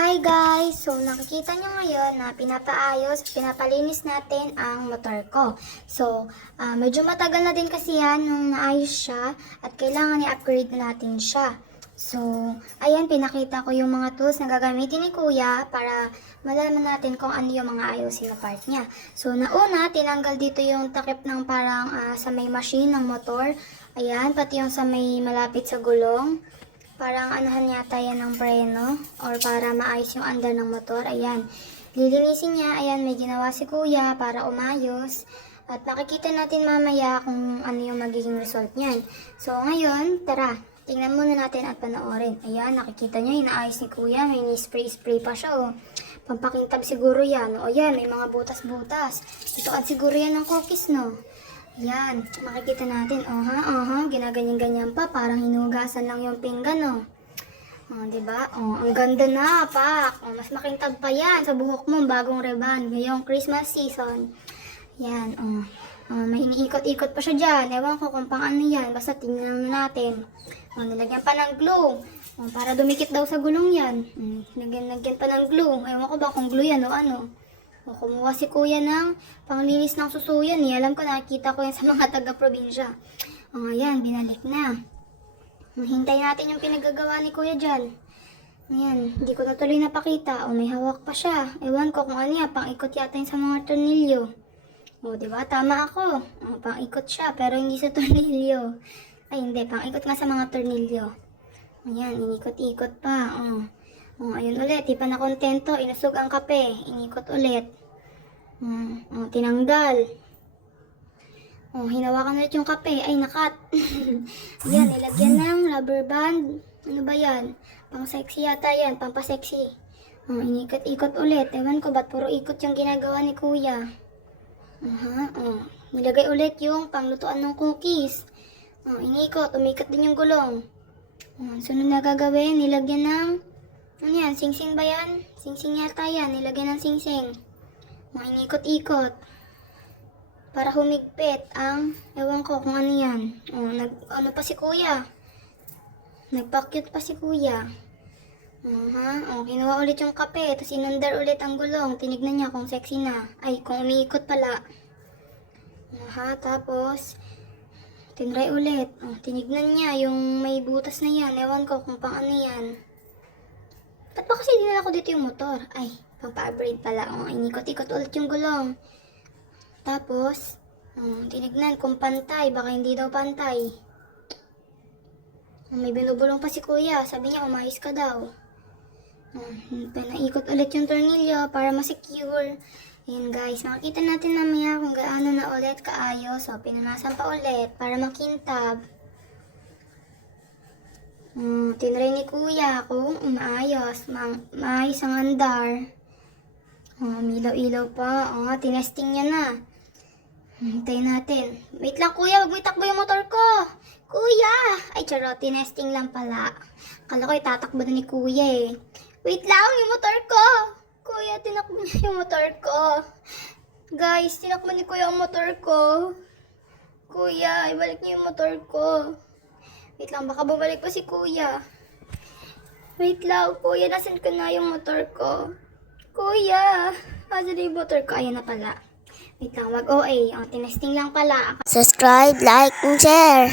Hi guys! So nakikita nyo ngayon na pinapalinis natin ang motor ko. So medyo matagal na din kasi yan nung naayos siya at kailangan i-upgrade na natin siya. So ayan, pinakita ko yung mga tools na gagamitin ni Kuya para malaman natin kung ano yung mga ayusin na part niya. So nauna, tinanggal dito yung takip ng parang sa may machine ng motor. Ayan, pati yung sa may malapit sa gulong. Parang anahan yata yan ng preno or para maayos yung andar ng motor. Ayan. Lilinisin niya. Ayan, may ginawa si Kuya para umayos. At makikita natin mamaya kung ano yung magiging result niyan. So, ngayon, tara. Tingnan muna natin at panoorin. Ayan, nakikita niyo, inaayos ni Kuya. May ni-spray-spray pa siya, oh. Pampakintab siguro yan. O, ayan, may mga butas-butas. Ituad siguro yan ng cookies, no? Yan, makikita natin. Ginaganyan-ganyan pa. Parang hinugasan lang yung pinggan, oh. Diba? Ang ganda na, pak. Mas makintab pa yan sa buhok mo, bagong reban. Ngayong Christmas season. Yan, may iniikot-ikot pa siya dyan. Ewan ko kung pang ano yan. Basta tingnan natin. Nilagyan pa ng glue. Para dumikit daw sa gulong yan. Nagyan pa ng glue. Ewan ko ba kung glue yan o ano. Kumuha si Kuya ng panglinis ng susuyan. Alam ko, nakikita ko yan sa mga taga-probinsya. Ayan, binalik na. Hintay natin yung pinagagawa ni Kuya dyan. Ayan, hindi ko na tuloy napakita. May hawak pa siya. Ewan ko kung ano yan, pang-ikot yata yung sa mga tornilyo. Diba? Tama ako. Pang-ikot siya, pero hindi sa tornilyo. Ay, hindi. Pang-ikot nga sa mga tornilyo. Ayan, inikot-ikot pa. Ayun ulit. Di pa na kontento. Inusog ang kape. Inikot ulit. Tinanggal. Hinawakan ulit yung kape. Ay, nakat. Yan, nilagyan ng rubber band. Ano ba yan? Pang-sexy yata yan. Pampasexy. Inikot-ikot ulit. Ewan ko ba't puro ikot yung ginagawa ni Kuya. Nilagay ulit yung panglutuan ng cookies. Inikot. Umikot din yung gulong. Sunod na gagawin, nilagyan ng ano yan? Singsing ba yan? Singsing yata yan. Nilagyan ng singsing. Inikot-ikot. Para humigpit ang, ewan ko kung ano yan. Ano pa si Kuya? Nagpakyut pa si Kuya. Kinuha ulit yung kape. Tapos inundar ulit ang gulong. Tinignan niya kung sexy na. Ay, kung umiikot pala. Tapos, tinry ulit. Tinignan niya yung may butas na yan. Ewan ko kung pang ano yan. Ba't ba kasi dinala ko dito yung motor? Ay, pang-upgrade pala. Inikot-ikot ulit yung gulong. Tapos, tinignan kung pantay. Baka hindi daw pantay. May binubulong pa si Kuya. Sabi niya, umayos ka daw. Naikot ulit yung tornilyo para ma-secure. Ayan guys, makikita natin namaya kung gaano na ulit kaayos. Pinunasan pa ulit para makintab. Tinry ni Kuya kung maayos. Maayos ang andar. Milaw-ilaw pa. Tinesting niya na. Hintayin natin. Wait lang Kuya, wag mo itakbo yung motor ko. Kuya! Ay charot, tinesting lang pala. Akala ko itatakbo na ni Kuya eh. Wait lang, yung motor ko! Kuya, tinakbo niya yung motor ko. Guys, tinakbo ni Kuya ang motor ko. Kuya, ibalik niyo yung motor ko. Wait lang, baka bumalik pa si Kuya. Wait lang, Kuya, nasan ka na yung motor ko? Kuya, asan na yung motor ko? Ayan na pala. Wait lang, wag OA. Tinesting lang pala. Subscribe, like, and share.